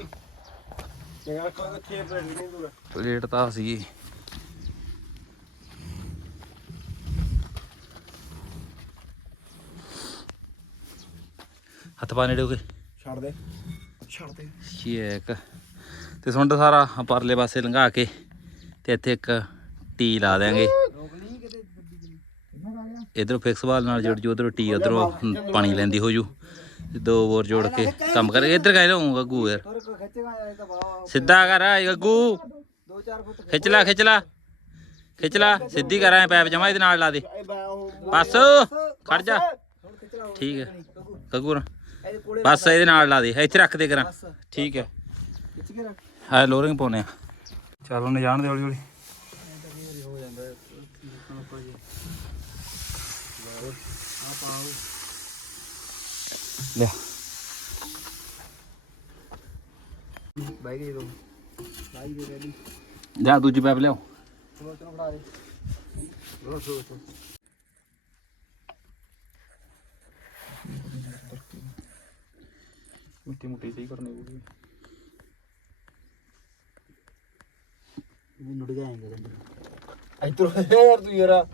ਪਲੇਟ ਤਾਂ ਸੀ ਹੱਥ ਪਾ ਨੇੜੇ ਹੋ ਗਏ ਛੱਡ ਦੇ। ਛੱਡ ਦੇ। ਤੇ ਸੁੰਡ ਸਾਰਾ ਪਰਲੇ ਪਾਸੇ ਲੰਘਾ ਕੇ ਤੇ ਇੱਥੇ ਇੱਕ ਟੀ ਲਾ ਦਿਆਂਗੇ। ਇਧਰੋਂ ਫਿਕਸ ਵਾਲ ਨਾਲ ਜੁੜ ਜੂ ਉਧਰੋਂ ਟੀ ਉਧਰੋਂ ਪਾਣੀ ਲੈਂਦੀ ਹੋ ਜੂ। ਦੋ ਬੋਰ ਜੋੜ ਕੇ ਕੰਮ ਕਰ। ਇੱਧਰ ਕਹਿ ਲਊਂ ਗੱਗੂ ਯਾਰ। ਸਿੱਧਾ ਕਰ ਆ ਗੱਗੂ। ਖਿੱਚ ਲਾ ਖਿੱਚ ਲਾ। ਖਿੱਚ ਲਾ ਸਿੱਧੀ ਕਰ ਐ ਪੈਪ ਜਮਾ ਇਹਦੇ ਨਾਲ ਲਾ ਦੇ। ਬਸ ਖੜ ਜਾ। ਠੀਕ ਹੈ। ਗੱਗੂ ਨਾ ਬਸ ਇਹਦੇ ਨਾਲ ਲਾ ਦੇ ਇੱਥੇ ਰੱਖ ਦੇ ਕਰਾਂ। ਠੀਕ ਹੈ। ਖਿੱਚ ਕੇ ਰੱਖ। ਹਾਂ ਲੋਰਿੰਗ ਪਾਉਨੇ ਆ। ਚੱਲ ਉਹਨੇ ਜਾਣ ਦੇ ਹੌਲੀ ਹੌਲੀ। ਲੈ। ਬਾਈ ਦੇ ਦੋ ਬਾਈ ਦੇ ਰੈਡੀ ਜਾ ਦੂਜੀ ਪੈਪ ਲਿਆਓ। ਚਲੋ ਚਲੋ ਫੜਾ ਦੇ। ਰੋ ਰੋ ਮੁੱਟੀ ਮੁੱਟੀ ਸਹੀ ਕਰਨੀ ਪਊਗੀ। ਇਹ ਨੁੜ ਜਾਏਗਾ ਇੱਧਰ ਯਾਰ ਤੂੰ ਯਾਰਾ।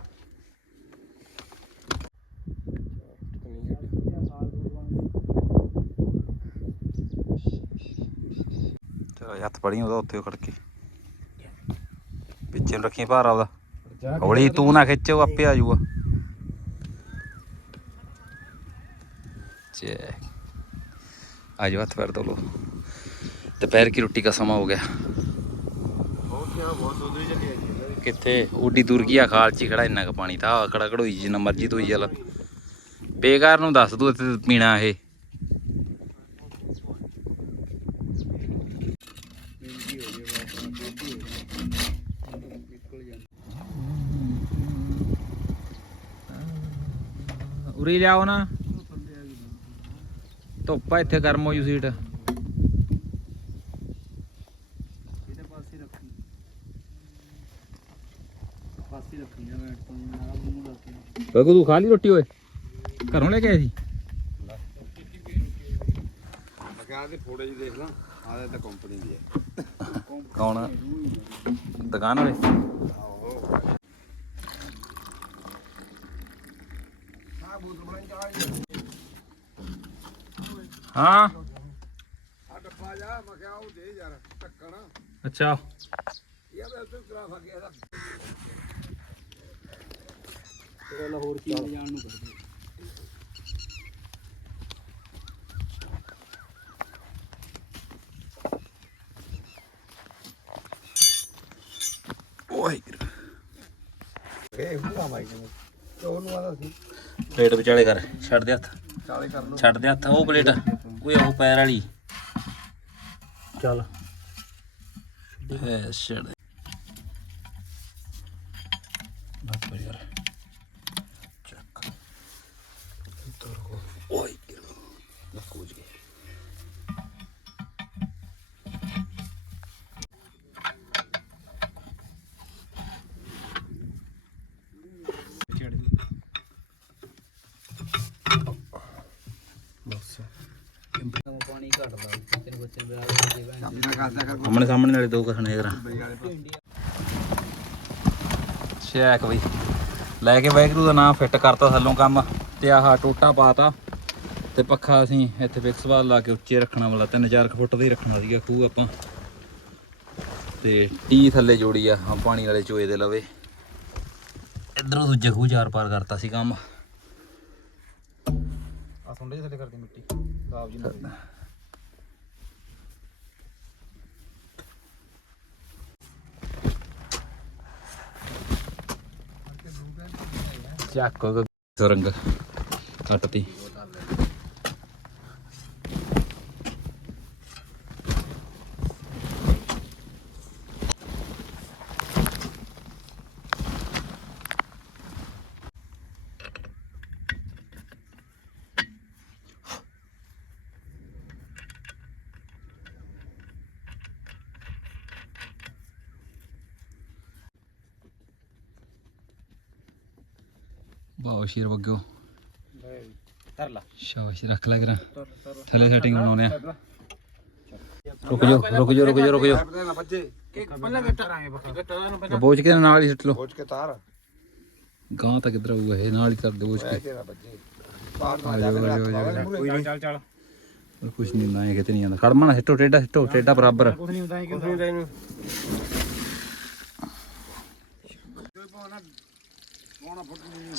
ਹੱਥ ਪੜੀ ਉਹਦਾ ਉੱਥੇ ਖੜ ਕੇ। ਪਿੱਛੇ ਨੂੰ ਰੱਖੀ ਭਾਰ ਆਪਦਾ। ਹੌਲੀ ਤੂੰ ਨਾ ਖਿੱਚ ਆਪੇ ਆ ਜਾਊਗਾ। ਚੇ ਆ ਜਾਓ ਹੱਥ ਪੈਰ ਧੋ ਲੋ ਦੁਪਹਿਰ ਕੀ ਰੋਟੀ ਦਾ ਸਮਾਂ ਹੋ ਗਿਆ। ਕਿੱਥੇ? ਊਡੀ ਦੂਰ ਗਿਆ ਖਾਲ ਚ ਖੜਾ ਇੰਨਾ ਕ ਪਾਣੀ ਤਾਂ। ਖੜਾ ਖੜੋਈ ਜਿੰਨਾ ਮਰਜ਼ੀ ਤੋਈ ਚੱਲ। ਬੇਕਾਰ ਨੂੰ ਦੱਸ ਤੂੰ ਇੱਥੇ ਪੀਣਾ ਇਹ। ਉਰੀ ਲਿਆਓ ਨਾ। ਧੁੱਪ ਆ ਇੱਥੇ ਗਰਮ ਹੋ ਜੂ ਸੀਟ। ਇਹਦੇ ਪਾਸੇ ਰੱਖੀ। ਪਾਸੇ ਰੱਖੀ ਨਾ ਬੈਠ ਤੋਂ ਨਾਲ ਮੂੰਹ ਲਾ ਕੇ। ਬਗੂ ਤੂੰ ਖਾ ਲਈ ਰੋਟੀ ਓਏ? ਘਰੋਂ ਲੈ ਕੇ ਆਏ ਸੀ? ਮੈਂ ਕਿਹਾ ਤੇ ਫੋਟੋ ਜੀ ਦੇਖ ਲਾਂ ਆਹ ਤਾਂ ਕੰਪਨੀ ਦੀ ਹੈ ਕੌਣ ਦੁਕਾਨ ਵਾਲੇ। ਆਹ। ਬੋਤਲ ਬਣਾਈ ਚਾਹ ਹਾਂ। ਆ ਡੱਬਾ ਜਾ ਮੈਂ ਕਿਹਾ ਉਹ ਦੇ ਯਾਰ ਢੱਕਣ ਅੱਛਾ। ਯਾਰ ਮੈਂ ਉੱਥੇ ਕਰਾ ਫਾ ਗਿਆ ਤੇਰਾ ਲਾਹੌਰ ਕੀ ਜਾਣ ਨੂੰ ਕਰਦੇ ਓਏ ਇਹ ਹੁਆ ਮਾਈ ਨੂੰ ਤੇ ਉਹਨੂੰ ਆਦਾ ਸੀ ਪਲੇਟ ਵਿਚਾਲੇ ਕਰ ਛੱਡ ਦੇ ਹੱਥ। ਚਾਲੇ ਕਰ ਲੋ ਛੱਡ ਦੇ ਹੱਥ ਉਹ ਪਲੇਟ। ਓਏ ਉਹ ਪੈਰ ਵਾਲੀ ਚੱਲ ਐ ਛੱਡ ਦੇ ਬਸ ਕਰ ਯਾਰ ਚੱਕ ਓਏ ਨਾ ਕੋਜ ਗਏ ਪਾਣੀ ਘਟਦਾ ਤੈਨੂੰ ਬੱਚੇ ਨੂੰ ਵਿਆਹ ਦੇ ਦੇ ਮੇਰਾ ਕਰਦਾ ਕਰ ਸਾਹਮਣੇ ਸਾਹਮਣੇ ਨਾਲੇ ਦੋ ਕਸਣੇ ਕਰਾਂ ਬਈ ਵਾਲੇ ਪਾਸੇ ਸ਼ੈਕ ਬਈ ਲੈ ਕੇ ਵਾਹਿਗੁਰੂ ਦਾ ਨਾਮ ਫਿੱਟ ਕਰਤਾ ਥੱਲੋਂ ਕੰਮ ਤੇ ਆਹ ਟੋਟਾ ਪਾਤਾ ਤੇ ਪੱਖਾ ਅਸੀਂ ਇੱਥੇ ਫਿਕਸ ਵਾਲ ਲਾ ਕੇ ਉੱਚੇ ਰੱਖਣਾ ਵਾਲਾ 3-4 ਫੁੱਟ ਦਾ ਹੀ ਰੱਖਣਾ ਸੀਗਾ ਖੂਹ ਆਪਾਂ। ਤੇ ਟੀ ਥੱਲੇ ਜੋੜੀ ਆ ਪਾਣੀ ਵਾਲੇ ਚੋਏ ਦੇ ਲਵੇ। ਇਧਰੋਂ ਦੂਜੇ ਖੂਹ ਚਾਰ ਪਾਰ ਕਰਤਾ ਸੀ ਕੰਮ। ਆ ਸੁੰਡੇ ਥੱਲੇ ਕਰਦੀ ਮਿੱਟੀ। ਲਾਭ ਜੀ ਨਾ। ਚੱਕ ਸੁਰੰਗ ਕੱਟਤੀ ਸ਼ੇਰ ਵਗਿਓ। ਧਰ ਲਾ। ਸ਼ਾਬਾਸ਼ ਰੱਖ ਲੈ ਕਰਾਂ। ਥੱਲੇ ਸੈਟਿੰਗ ਬਣਾਉਣੇ ਆ। ਰੁਕ ਜਾਓ ਰੁਕ ਜਾਓ ਰੁਕ ਜਾਓ ਰੁਕ ਜਾਓ। ਪਹਿਲਾਂ ਗੱਟਾ ਰਾਂਗੇ ਬੱਕਾ ਗੱਟਾ ਨੂੰ ਬੋਝ ਕੇ ਨਾਲ ਹੀ ਸਿੱਟ ਲਓ। ਪਹੁੰਚ ਕੇ ਤਾਰ। ਗਾਂ ਤਾਂ ਕਿੱਧਰ ਆਊਗਾ ਇਹ? ਨਾਲ ਹੀ ਕਰ ਦੇ ਬੋਝ ਕੇ। ਕੋਈ ਚੱਲ ਚੱਲ ਕੁਛ ਨਹੀਂ ਨਾ ਇਹ ਕਿਤੇ ਨਹੀਂ ਆਉਂਦਾ। ਖੜਮਾ ਨਾ ਸਿੱਟੋ ਟੇਡਾ ਸਿੱਟੋ ਟੇਡਾ ਬਰਾਬਰ। ਕੁਝ ਨਹੀਂ ਹੁੰਦਾ ਕਿ ਕੁਝ ਨਹੀਂ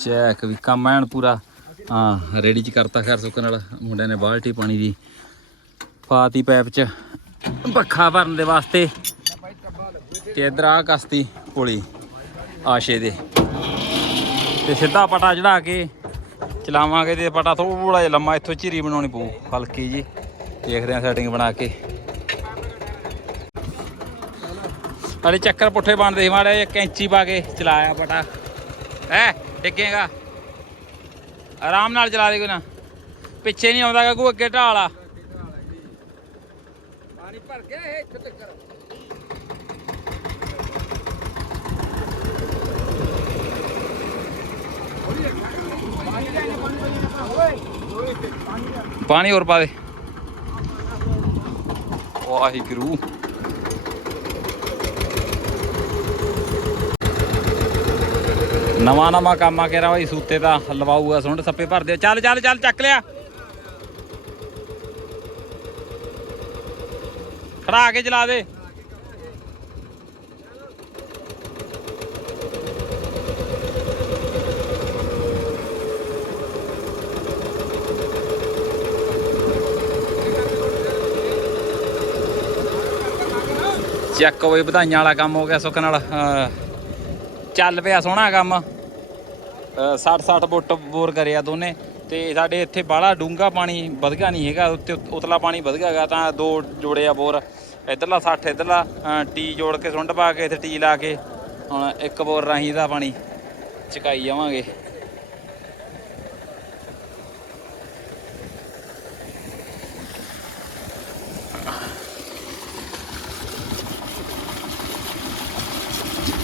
ਚੈੱਕ, ਵੀ ਕੰਮ ਐਨ ਪੂਰਾ। ਹਾਂ ਰੈਡੀ ਚ ਕਰਤਾ ਖੈਰ ਸੁੱਕ ਨਾਲ ਮੁੰਡਿਆਂ ਨੇ ਬਾਲਟੀ ਪਾਣੀ ਦੀ, ਪਾਤੀ ਪੈਪ ਚ। ਪੱਖਾ ਭਰਨ ਦੇ ਵਾਸਤੇ ਤੇ ਇਧਰ ਆ ਕਸਤੀ ਪੁਲੀ ਆਸ਼ੇ ਦੇ। ਤੇ ਸਿੱਧਾ ਪਟਾ ਚੜਾ ਕੇ ਚਲਾਵਾਂਗੇ ਤੇ ਪਟਾ ਥੋੜਾ ਜਿਹਾ ਲੰਮਾ, ਇੱਥੋਂ ਝੀਰੀ ਬਣਾਉਣੀ ਪਊ, ਹਲਕੀ ਜੀ ਦੇਖਦੇ ਆ ਸੈਟਿੰਗ ਬਣਾ ਕੇ। ਅਰੇ ਚੱਕਰ ਪੁੱਠੇ ਬਣਦੇ ਸੀ ਮਾੜੇ ਜਿਹੇ ਕੈਂਚੀ ਪਾ ਕੇ ਚਲਾਇਆ ਪਟਾ। ਹੈ ਡਿੱਗੇਗਾ। ਆਰਾਮ ਨਾਲ ਚਲਾ ਦੇ ਕੋਈ ਨਾ। ਪਿੱਛੇ ਨਹੀਂ ਆਉਂਦਾ ਕੋਈ ਅੱਗੇ ਢਾਲ ਆ। ਪਾਣੀ ਭਰ ਗਿਆ ਇਹ ਇੱਥੇ ਤੱਕ। ਪਾਣੀ ਹੋਰ ਪਾ ਦੇ। ਵਾਹਿਗੁਰੂ। ਨਵਾਂ ਨਵਾਂ ਕੰਮ ਆ ਕੇ ਰਾ ਸੂਤੇ ਦਾ ਲਵਾਊਗਾ ਸੁੰਡ, ਸੱਪੇ ਭਰਦੇ ਚੱਲ ਚੱਲ ਚੱਲ, ਚੱਕ ਲਿਆ। ਖੜਾ ਕੇ ਚਲਾ ਦੇ। ਚੱਕ ਬਈ ਵਧਾਈਆਂ ਵਾਲਾ ਕੰਮ ਹੋ ਗਿਆ ਸੁੱਖ ਨਾਲ। ਚੱਲ ਪਿਆ ਸੋਹਣਾ ਕੰਮ। 60 60 ਫੁੱਟ ਬੋਰ ਕਰਿਆ ਦੋਨੇ ਤੇ ਸਾਡੇ ਇੱਥੇ ਬਾਹਲਾ ਡੂੰਗਾ ਪਾਣੀ ਵਧਗਾ ਨਹੀਂ ਹੈਗਾ ਉੱਤੇ ਉਤਲਾ ਪਾਣੀ ਵਧਗਾ ਹੈਗਾ ਤਾਂ ਦੋ ਜੋੜੇ ਆ ਬੋਰ, ਇਧਰਲਾ 60 ਇਧਰਲਾ ਟੀ ਜੋੜ ਕੇ ਸੁੰਡ ਪਾ ਕੇ ਇੱਥੇ ਟੀ ਲਾ ਕੇ ਹੁਣ ਇੱਕ ਬੋਰ ਰਾਹੀਂ ਦਾ ਪਾਣੀ ਚਕਾਈ ਜਾਵਾਂਗੇ।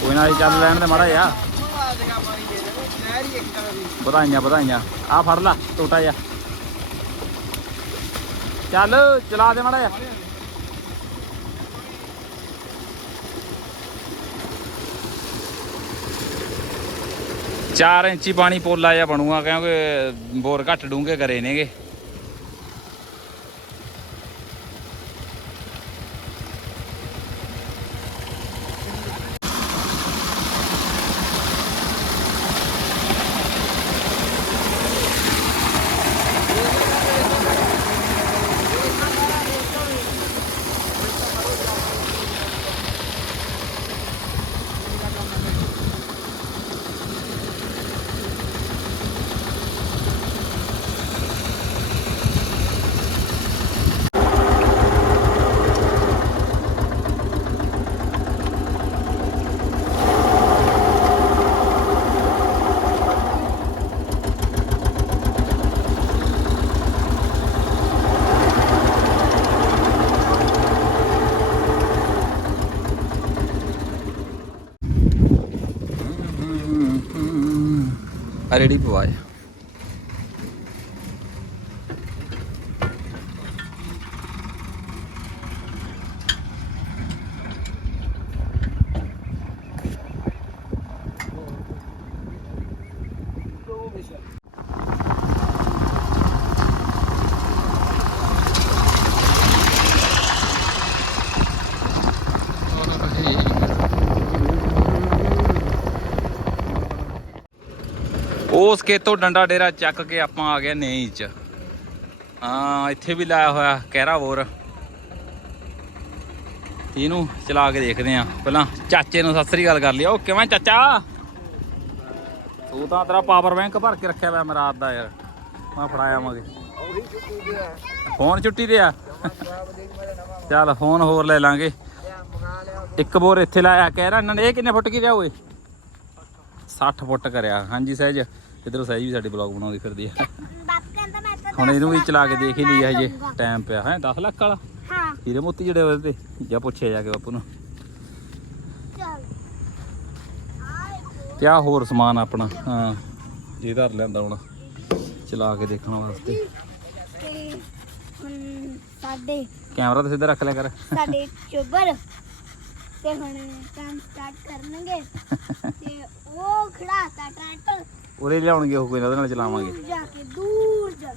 ਕੋਈ ਨਾ ਜੀ, ਚੱਲ ਲੈਣ ਦੇ ਮਾੜਾ ਜਿਹਾ ਵਧਾਈਆਂ ਵਧਾਈਆਂ। ਆ ਫੜ ਲਾ, ਟੋਟਾ ਜਿਹਾ। ਚੱਲ, ਚਲਾ ਦੇ ਮਾੜਾ ਜਿਹਾ। ਚਾਰ ਇੰਚੀ ਪਾਣੀ ਪੋਲਾ ਜਿਹਾ ਬਣੂਗਾ, ਕਿਉਂਕਿ ਬੋਰ ਘੱਟ ਡੂੰਘੇ ਕਰੇ ਨੇਗੇ। ਆ ਰੇੜੀ ਉਸ ਖੇਤੋਂ ਡੰਡਾ ਡੇਰਾ ਚੱਕ ਕੇ ਆਪਾਂ ਆ ਗਏ ਨੇਈ ਚ। ਹਾਂ, ਇੱਥੇ ਵੀ ਲਾਇਆ ਹੋਇਆ ਕਹਿਰਾ ਬੋਰ। ਇਹਨੂੰ ਚਲਾ ਕੇ ਦੇਖਦੇ ਆ ਪਹਿਲਾਂ ਚਾਚੇ ਨੂੰ ਸਤਿ ਸ੍ਰੀ ਅਕਾਲ ਕਰ ਲਿਆ ਉਹ ਕਿਵੇਂ ਚਾਚਾ? ਤੂੰ ਤਾਂ ਤੇਰਾ ਪਾਵਰ ਬੈਂਕ ਭਰ ਕੇ ਰੱਖਿਆ ਹੋਇਆ ਮੈਂ ਰਾਤ ਦਾ ਯਾਰ। ਮੈਂ ਫੜਾਇਆ ਮਾਗੇ ਫੋਨ ਛੁੱਟੀ ਤੇ ਆ। ਚੱਲ, ਫੋਨ ਹੋਰ ਲੈ ਲਾਂਗੇ। ਇੱਕ ਬੋਰ ਇੱਥੇ ਲਾਇਆ। ਕਹਿ ਰਾ ਇਹਨਾਂ ਨੇ ਇਹ ਕਿੰਨੇ ਫੁੱਟ ਕੀ ਰਿਹਾ ਓਏ? 60 ਫੁੱਟ ਕਰਿਆ। ਹਾਂਜੀ, ਸਹਿਜ। ਇਧਰੋਂ ਸਹਿਜ ਵੀ ਸਾਡੇ ਬਲੌਗ ਬਣਾਉਂਦੀ ਫਿਰਦੀ ਆ। ਬਾਪ ਕਹਿੰਦਾ ਮੈਂ ਤਾਂ ਹੁਣ ਇਹਨੂੰ ਵੀ ਚਲਾ ਕੇ ਦੇਖ ਹੀ ਲਈ ਹਜੇ ਟਾਈਮ ਪਿਆ ਹੈ 10 ਲੱਖ ਵਾਲਾ? ਹਾਂ। ਹੀਰੇ ਮੋਤੀ ਜਿਹੜੇ ਉਹਦੇ ਤੇ ਜਾਂ ਪੁੱਛਿਆ ਜਾ ਕੇ ਬਾਪੂ ਨੂੰ। ਤੇ ਆ ਹੋਰ ਸਮਾਨ ਆਪਣਾ ਹਾਂ ਇਹ ਧਰ ਲਿਆਂਦਾ ਹੁਣ ਚਲਾ ਕੇ ਦੇਖਣ ਵਾਸਤੇ। ਸਾਡੇ ਕੈਮਰਾ ਤਾਂ ਸਿੱਧਾ ਰੱਖ ਲਿਆ ਕਰ। ਸਾਡੇ ਚੋਬਰ ਤੇ ਹੁਣ ਕੰਮ ਸਟਾਰਟ ਕਰਨਗੇ। ਤੇ ਉਹ ਖੜਾਤਾ ਟਰੈਕਟਰ ਉਰੇ ਲਿਆਉਣਗੇ ਉਹ ਕੋਈ ਨਾ ਉਹਦੇ ਨਾਲ ਚਲਾਵਾਂਗੇ। ਦੂਰ ਜਾ ਕੇ ਦੂਰ ਜਾ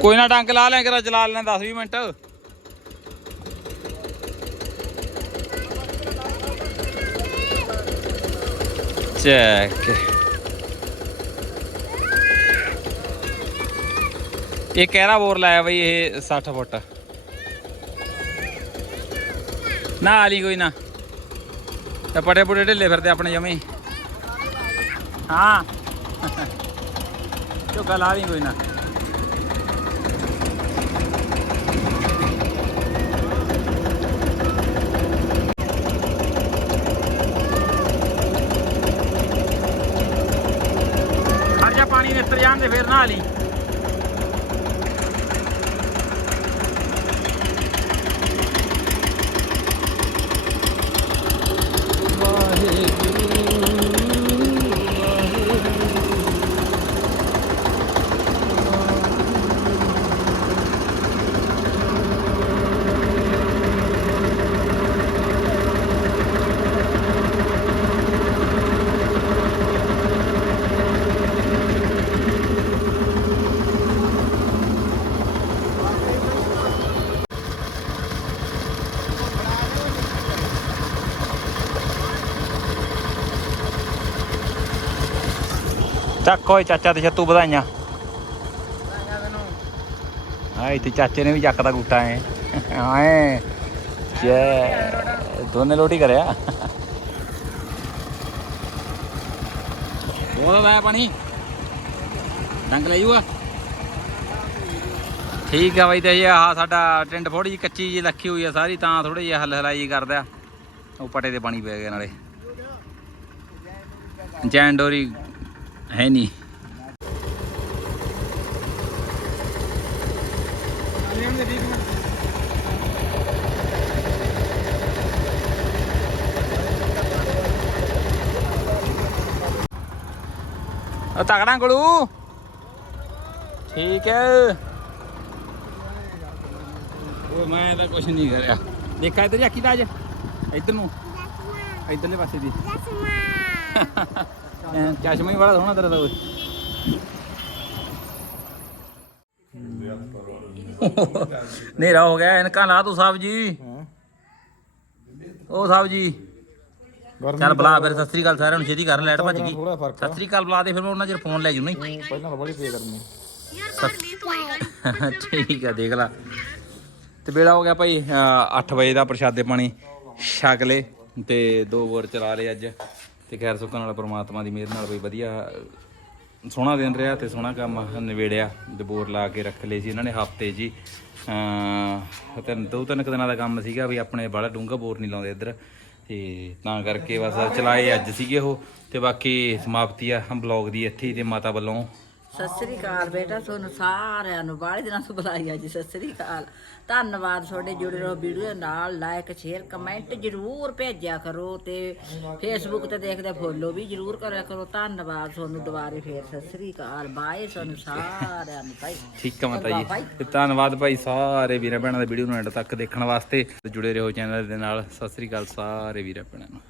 ਕੋਈ ਨਾ ਟੰਕ ਲਾ ਲਿਆ ਕਰਾ ਚਲਾ ਲੈਣਾ 10 20 ਮਿੰਟ। ਚੈੱਕ। ਇਹ ਕਹਿਰਾ ਬੋਰ ਲਾਇਆ ਬਈ ਇਹ 60 ਫੁੱਟ? ਨਾ ਆਲੀ ਕੋਈ ਨਾ। ਤੇ ਪੜੇ ਪੁੜੇ ਢਿੱਲੇ ਫਿਰਦੇ ਆਪਣੇ ਜਮੇ। ਹਾਂ। ਝੋਕਾ ਲਾ ਲਈ ਕੋਈ ਨਾ। ਹਰ ਜਾ ਪਾਣੀ ਨਿੱਤਰ ਜਾਣ ਦੇ ਫੇਰ ਨਾ ਲਈ। ਚੱਕ ਓਏ ਚਾਚਾ ਤੇ ਛੱਤੂ ਵਧਾਈਆਂ। ਆਏ ਤੇ ਚਾਚੇ ਨੇ ਵੀ ਚੱਕਦਾ ਗੁੱਟਾ ਐ। ਆਏ। ਜੈ। ਦੋਨੇ ਲੋਟੀ ਕਰਿਆ। ਉਹ ਲੈ ਪਾਣੀ। ਡੰਗ ਲੈ ਜੂਆ ਠੀਕ ਆ ਬਾਈ ਤੇ ਇਹ ਆ ਸਾਡਾ ਟਿੰਡ ਥੋੜੀ ਜਿਹੀ ਕੱਚੀ ਜਿਹੀ ਲੱਖੀ ਹੋਈ ਆ ਸਾਰੀ ਤਾਂ ਥੋੜੀ ਜਿਹੀ ਹਲ ਹਲਾਈ ਕਰਦਾ। ਉਹ ਪਟੇ ਤੇ ਪਾਣੀ ਪੈ ਗਿਆ ਨਾਲੇ। ਜੈਨ ਡੋਰੀ ਹੈ ਨਹੀਂ। ਉਹ ਤਕੜਾ ਗਲੂ ਠੀਕ ਹੈ। ਉਹ ਮੈਂ ਤਾਂ ਕੁਝ ਨਹੀਂ ਕਰਿਆ। ਦੇਖਾ ਇੱਧਰ ਜਾਕੀ ਤਾਂ ਅੱਜ ਇੱਧਰ ਨੂੰ। ਇੱਧਰਲੇ ਪਾਸੇ ਦੀ। ਚਸ਼ਮਾ ਹੀ ਬੜਾ ਸੋਹਣਾ ਤੇਰਾ ਤਾਂ। ਓਏ ਨੇਰਾ ਹੋ ਗਿਆ ਇਨਕਾ ਲਾ ਤੂੰ ਸਾਹਿਬ ਜੀ। ਉਹ ਸਾਹਿਬ ਜੀ। ਚੱਲ ਬੁਲਾ ਫਿਰ ਸਤਿ ਸ੍ਰੀ ਅਕਾਲ ਸਾਰਿਆਂ ਨੂੰ ਛੇਤੀ ਕਰ ਲੈਟ ਭੱਜ ਗਈ। ਸਤਿ ਸ੍ਰੀ ਅਕਾਲ ਬੁਲਾ ਦੇ ਫਿਰ ਮੈਂ ਉਹਨਾਂ ਚਿਰ ਫੋਨ ਲੈ ਜੂ ਨਹੀਂ? ਪਹਿਲਾਂ ਬੜੀ ਪੇ ਕਰਨੀ ਠੀਕ ਆ ਦੇਖ ਲਾ। ਤੇ ਵੇਲਾ ਹੋ ਗਿਆ ਭਾਈ 8 ਵਜੇ ਦਾ ਪ੍ਰਸ਼ਾਦੇ ਪਾਣੀ ਛਕ ਲੇ ਤੇ ਦੋ ਬੋਰ ਚਲਾ ਲਏ ਅੱਜ। ਤੇ ਖੈਰ ਸੁੱਖਾਂ ਨਾਲ ਪ੍ਰਮਾਤਮਾ ਦੀ ਮਿਹਰ ਨਾਲ ਬਈ ਵਧੀਆ ਸੋਹਣਾ ਦਿਨ ਰਿਹਾ ਤੇ ਸੋਹਣਾ ਕੰਮ ਨਿਬੇੜਿਆ, ਤੇ ਬੋਰ ਲਾ ਕੇ ਰੱਖ ਲਏ ਸੀ ਇਹਨਾਂ ਨੇ ਹਫ਼ਤੇ ਜੀ। ਅ ਤਿੰਨ, ਦੋ ਤਿੰਨ ਕੁ ਦਿਨਾਂ ਦਾ ਕੰਮ ਸੀਗਾ ਵੀ ਆਪਣੇ ਬਾਲਾ ਡੂੰਘਾ ਬੋਰ ਨਹੀਂ ਲਾਉਂਦੇ ਇੱਧਰ, ਤੇ ਤਾਂ ਕਰਕੇ ਬਸ ਚਲਾਏ ਅੱਜ ਸੀਗੇ ਉਹ, ਤੇ ਬਾਕੀ ਸਮਾਪਤੀ ਆ ਬਲੌਗ ਦੀ ਇੱਥੇ ਹੀ ਤੇ ਮਾਤਾ ਵੱਲੋਂ ਸਤਿ ਸ੍ਰੀ ਅਕਾਲ ਬੇਟਾ ਤੁਹਾਨੂੰ ਸਾਰਿਆਂ ਨੂੰ ਬਾਹਲੇ ਦਿਨਾਂ ਤੋਂ ਬੁਲਾਈ ਆ ਜੀ ਸਤਿ ਸ੍ਰੀ ਅਕਾਲ ਧੰਨਵਾਦ ਤੁਹਾਡੇ ਜੁੜੇ ਰਹੋ ਵੀਡੀਓ ਨਾਲ ਲਾਈਕ ਸ਼ੇਅਰ ਕਮੈਂਟ ਜਰੂਰ ਭੇਜਿਆ ਕਰੋ ਤੇ ਫੇਸਬੁੱਕ ਤੇ ਦੇਖਦੇ ਫੋਲੋ ਵੀ ਜਰੂਰ ਕਰਿਆ ਕਰੋ। ਧੰਨਵਾਦ ਤੁਹਾਨੂੰ ਦੁਬਾਰੇ ਫੇਰ ਸਤਿ ਸ੍ਰੀ ਅਕਾਲ ਬਾਏ ਤੁਹਾਨੂੰ ਸਾਰਿਆਂ ਨੂੰ ਭਾਈ। ਠੀਕ ਆ ਮਾਤਾ ਜੀ। ਤੇ ਧੰਨਵਾਦ ਭਾਈ ਸਾਰੇ ਵੀਰਾਂ ਭੈਣਾਂ ਦੇ ਵੀਡੀਓ ਨੂੰ ਐਂਡ ਤੱਕ ਦੇਖਣ ਵਾਸਤੇ ਜੁੜੇ ਰਹੋ ਚੈਨਲ ਦੇ ਨਾਲ। ਸਤਿ ਸ੍ਰੀ ਅਕਾਲ ਸਾਰੇ ਵੀਰਾਂ ਭੈਣਾਂ ਨੂੰ।